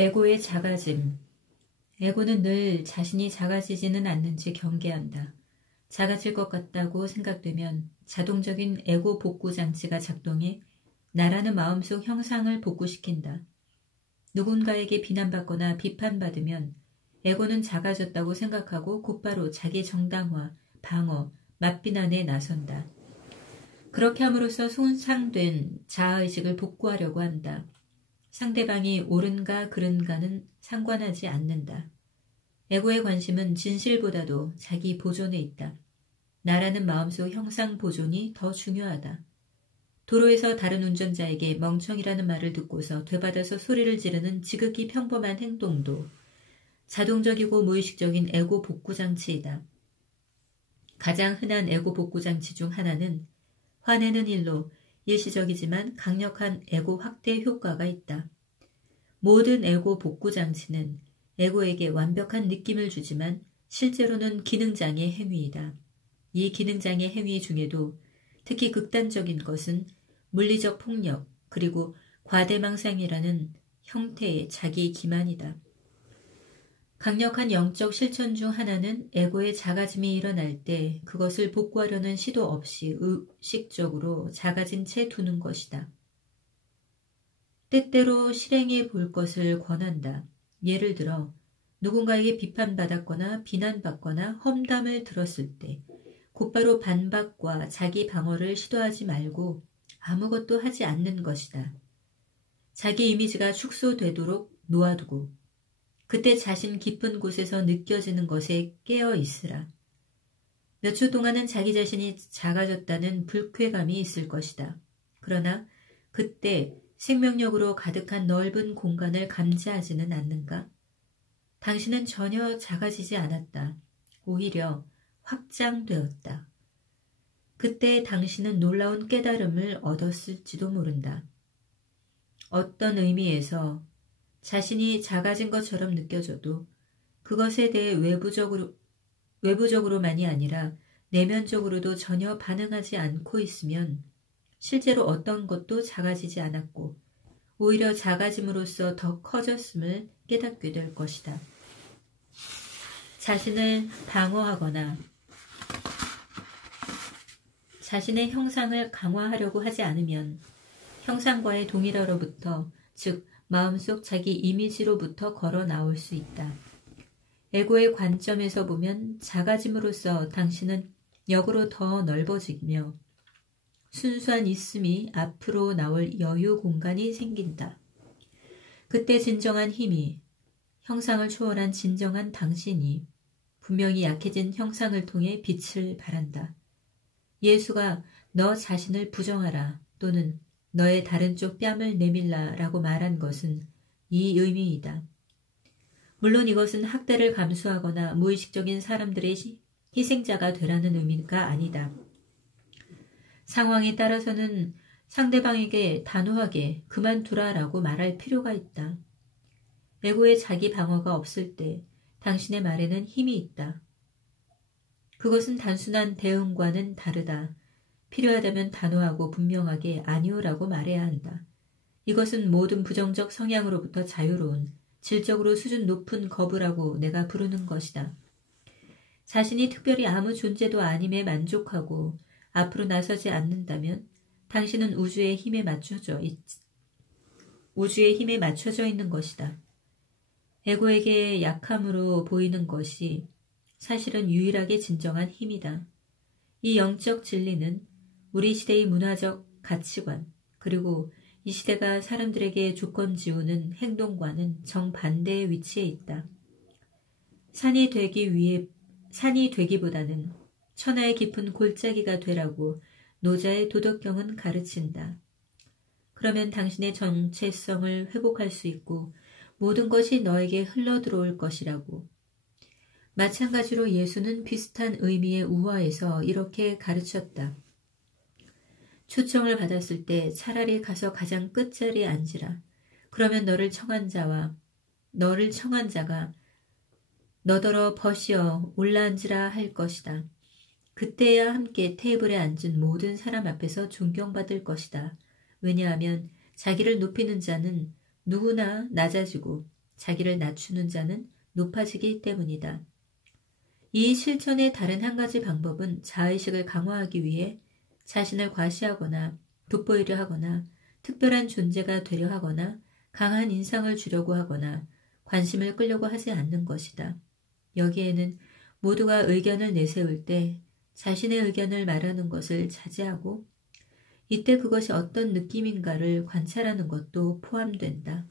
에고의 작아짐. 에고는 늘 자신이 작아지지는 않는지 경계한다. 작아질 것 같다고 생각되면 자동적인 에고 복구 장치가 작동해 나라는 마음속 형상을 복구시킨다. 누군가에게 비난받거나 비판받으면 에고는 작아졌다고 생각하고 곧바로 자기 정당화, 방어, 맞비난에 나선다. 그렇게 함으로써 손상된 자아의식을 복구하려고 한다. 상대방이 옳은가 그른가는 상관하지 않는다. 에고의 관심은 진실보다도 자기 보존에 있다. 나라는 마음속 형상 보존이 더 중요하다. 도로에서 다른 운전자에게 멍청이라는 말을 듣고서 되받아서 소리를 지르는 지극히 평범한 행동도 자동적이고 무의식적인 에고 복구 장치이다. 가장 흔한 에고 복구 장치 중 하나는 화내는 일로 일시적이지만 강력한 에고 확대 효과가 있다. 모든 에고 복구 장치는 에고에게 완벽한 느낌을 주지만 실제로는 기능장애 행위이다. 이 기능장애 행위 중에도 특히 극단적인 것은 물리적 폭력 그리고 과대망상이라는 형태의 자기 기만이다. 강력한 영적 실천 중 하나는 에고의 작아짐이 일어날 때 그것을 복구하려는 시도 없이 의식적으로 작아진 채 두는 것이다. 때때로 실행해 볼 것을 권한다. 예를 들어 누군가에게 비판받았거나 비난받거나 험담을 들었을 때 곧바로 반박과 자기 방어를 시도하지 말고 아무것도 하지 않는 것이다. 자기 이미지가 축소되도록 놓아두고 그때 자신 깊은 곳에서 느껴지는 것에 깨어 있으라. 몇 초 동안은 자기 자신이 작아졌다는 불쾌감이 있을 것이다. 그러나 그때 생명력으로 가득한 넓은 공간을 감지하지는 않는가? 당신은 전혀 작아지지 않았다. 오히려 확장되었다. 그때 당신은 놀라운 깨달음을 얻었을지도 모른다. 어떤 의미에서 자신이 작아진 것처럼 느껴져도 그것에 대해 외부적으로만이 아니라 내면적으로도 전혀 반응하지 않고 있으면 실제로 어떤 것도 작아지지 않았고 오히려 작아짐으로써 더 커졌음을 깨닫게 될 것이다. 자신을 방어하거나 자신의 형상을 강화하려고 하지 않으면 형상과의 동일화로부터 즉 마음속 자기 이미지로부터 걸어 나올 수 있다. 에고의 관점에서 보면 작아짐으로써 당신은 역으로 더 넓어지며 순수한 있음이 앞으로 나올 여유 공간이 생긴다. 그때 진정한 힘이 형상을 초월한 진정한 당신이 분명히 약해진 형상을 통해 빛을 발한다. 예수가 너 자신을 부정하라 또는 너의 다른 쪽 뺨을 내밀라 라고 말한 것은 이 의미이다. 물론 이것은 학대를 감수하거나 무의식적인 사람들의 희생자가 되라는 의미가 아니다. 상황에 따라서는 상대방에게 단호하게 그만두라 라고 말할 필요가 있다. 에고의 자기 방어가 없을 때 당신의 말에는 힘이 있다. 그것은 단순한 대응과는 다르다. 필요하다면 단호하고 분명하게 아니오라고 말해야 한다. 이것은 모든 부정적 성향으로부터 자유로운 질적으로 수준 높은 거부라고 내가 부르는 것이다. 자신이 특별히 아무 존재도 아님에 만족하고 앞으로 나서지 않는다면 당신은 우주의 힘에 맞춰져 있는 것이다. 에고에게 약함으로 보이는 것이 사실은 유일하게 진정한 힘이다. 이 영적 진리는 우리 시대의 문화적 가치관 그리고 이 시대가 사람들에게 조건 지우는 행동과는 정반대의 위치에 있다. 산이 되기보다는 천하의 깊은 골짜기가 되라고 노자의 도덕경은 가르친다. 그러면 당신의 정체성을 회복할 수 있고 모든 것이 너에게 흘러들어올 것이라고. 마찬가지로 예수는 비슷한 의미의 우화에서 이렇게 가르쳤다. 초청을 받았을 때 차라리 가서 가장 끝자리에 앉으라. 그러면 너를 청한 자가 너더러 벗이어 올라앉으라 할 것이다. 그때야 함께 테이블에 앉은 모든 사람 앞에서 존경받을 것이다. 왜냐하면 자기를 높이는 자는 누구나 낮아지고 자기를 낮추는 자는 높아지기 때문이다. 이 실천의 다른 한 가지 방법은 자의식을 강화하기 위해 자신을 과시하거나 돋보이려 하거나 특별한 존재가 되려 하거나 강한 인상을 주려고 하거나 관심을 끌려고 하지 않는 것이다. 여기에는 모두가 의견을 내세울 때 자신의 의견을 말하는 것을 자제하고 이때 그것이 어떤 느낌인가를 관찰하는 것도 포함된다.